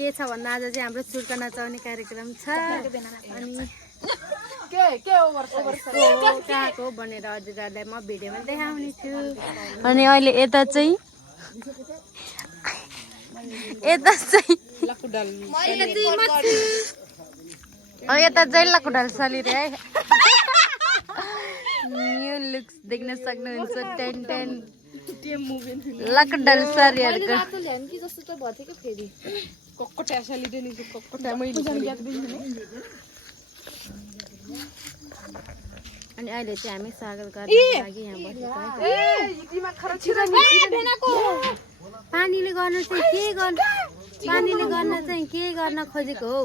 के छ भन्दा आज चाहिँ हाम्रो चुड्का नचाउने कार्यक्रम छ अनि कहाँको भनेर हजुरहरूलाई म भिडियोमा देखाउने छु। अनि अहिले यता चाहिँ लाकुडाल चलिरहे न्यू लुक्स देख्न सक्नुहुन्छ 10 लाकुडाल सारीहरुको अनि अहिले चाहिँ हामी स्वागत गर्नको लागि यहाँ बसेका पानीले गर्न चाहिँ के गर्न खोजेको हौ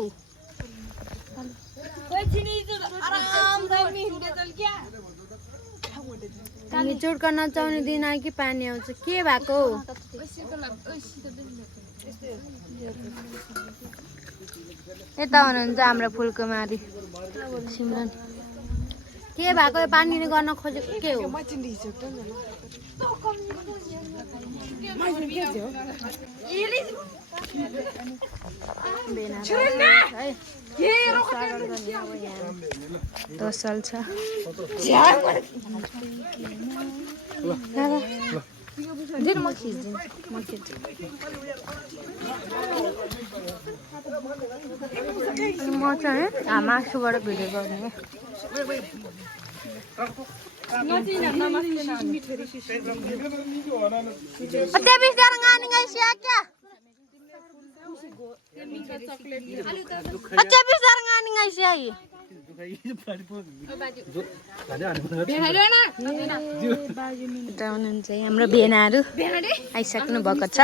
हामी चुड्का नचाउने दिन आयो कि पानी आउँछ के भएको यता हुनुहुन्छ हाम्रो फुलकुमारी सिमरन के भएको पानीले गर्न खोजेको के हो दोसल छ म चाहिँ मासुबाट भिडियो गर्ने हाम्रो भेनाहरू आइसक्नु भएको छ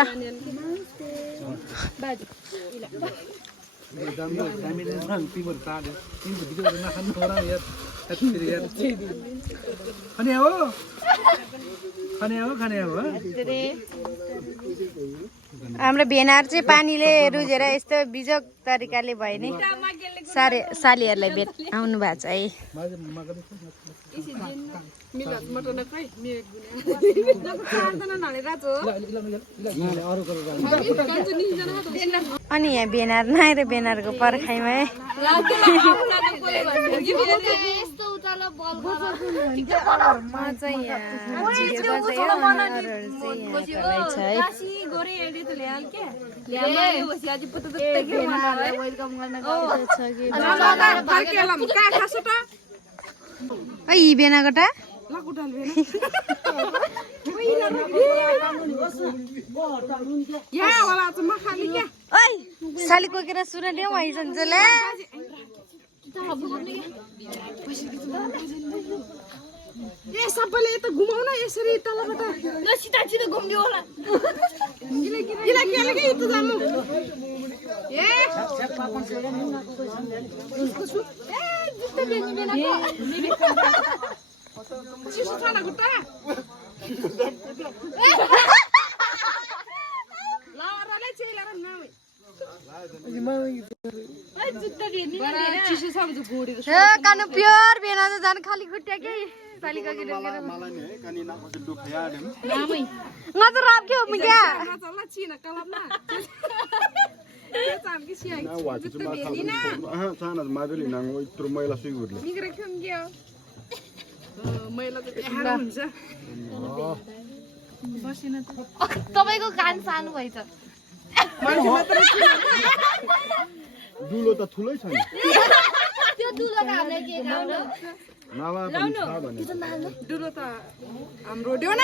हाम्रो भेनार चाहिँ पानीले रुजेर यस्तो बिजोग तरिकाले भयो नि सालीहरूलाई भेट आउनु भएको छ है अनि यहाँ भेनार नआएर भेनारको पर्खाइमा यी बेनागटा साली कोकेर सुन ल्याऊ आइसन्जले ए सबैले यता घुमाउन यसरी तलबाट ल सिधा सिधा घुम्दियो होला किला के यता जानु ए जुत्ता बेनी बेनाको चिसो छ न गुट्टा लाराले चेला र नाउ जुत्ता बेनी चिसो छ भने गोडी ए कानु प्योर बेना त जान खाली खुट्टा के सालीका के मलाई नि है कानी ना कसो दुखया देम नामै म त राप के हो मुग्या चल्ला छिन कलममा के चाम कि सिया जुत्ता बेनी ना साना मादुली नाङो इत्रो मैला सुइ गुर्ले निगरे खम ग्यो मैला त त्यहाँ हुन्छ बसिन त तपाईको कान सानो भइछ दुलो त ठुलै छ नि त्यो दुलो त हामीलाई के गाउनु नावा पनि छ भने दुलो त हाम्रो दियो न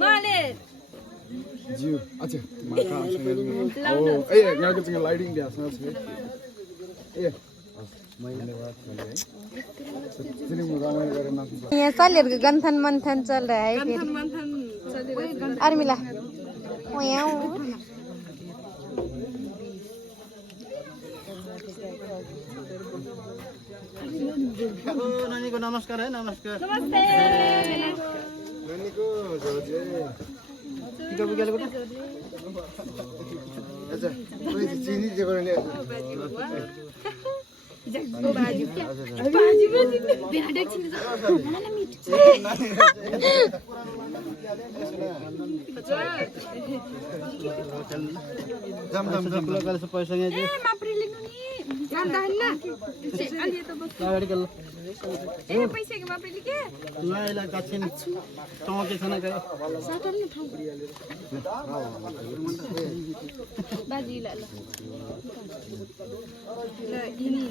माले जिउ अच्छा माका ओ ए यहाँको चाहिँ लाइटिङ दियासँग छ ए मैले बात गरे है तिनी म रमाइलो गरेर नाच्नु यहाँ सालीहरुको गन्थन मन्थन चल रहा है फेरि मन्थन चलिरहेको अर्मिला ओयाउ नानीको नमस्कार है नमस्कार नमस्ते नानीको जोजे टिका बुझाले बेटा अच्छा ओइ चिनी जे गर्ने बाजी बाजी बेहाडक छिन मलाई मिठ जम पैसा यहाँ ए माप्री लिनु नि जान्दा हैन अलि त बस अगाडि गल्ल ए पैसा के माप्री लिके लाइला कछिन टोके छैन गयो साटम न ठाउँ बाजी ल यिनी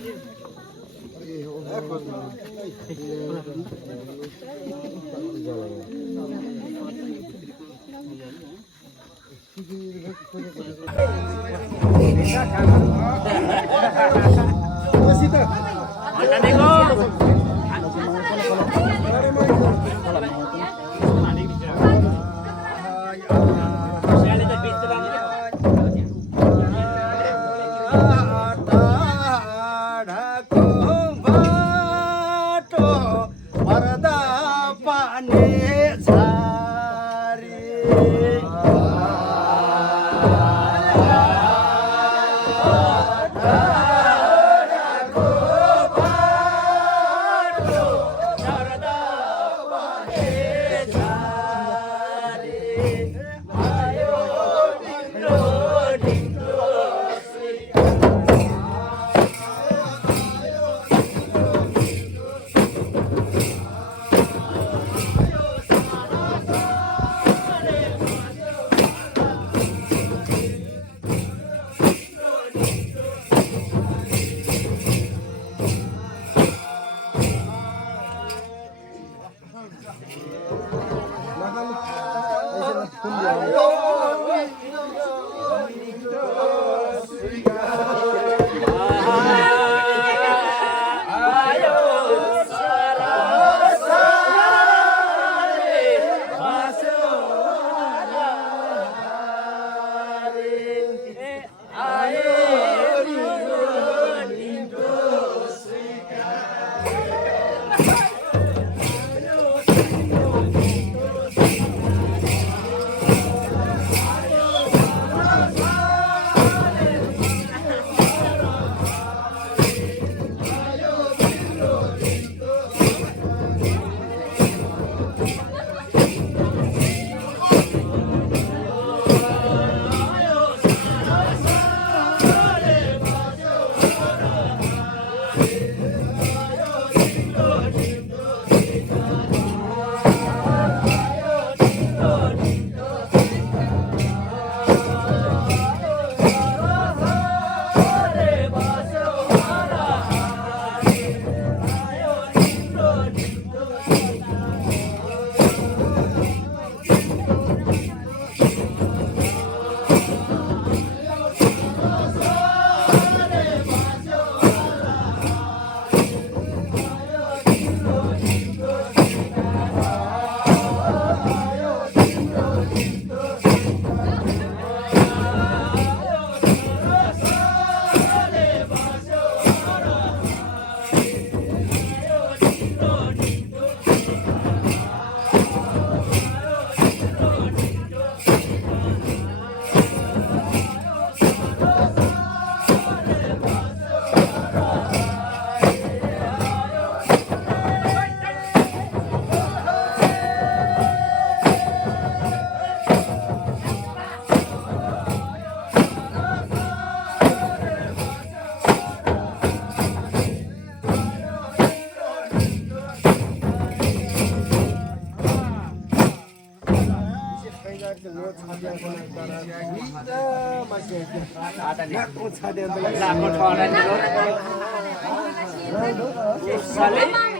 Sabe?